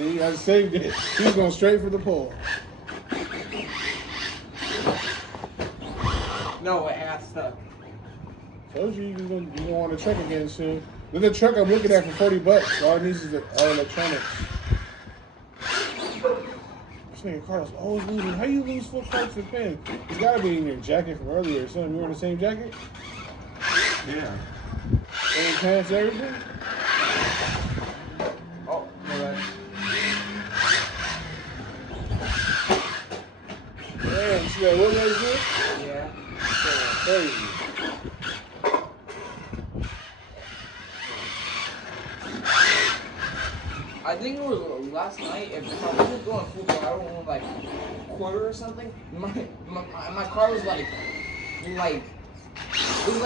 See, I saved it. He's going straight for the pole. No, it has stuck. Told you you're gonna want to truck again soon. Look at the truck I'm looking at for $40. All it needs is our electronics. This nigga Carlos always losing. How you lose full cards for pen? It's gotta be in your jacket from earlier or something. You wearing the same jacket? Yeah. Same pants, everything? Oh, no, that. Damn, you see that what right there? Yeah. Crazy. I think it was last night. If I wasn't going full throttle on like quarter or something, my car was like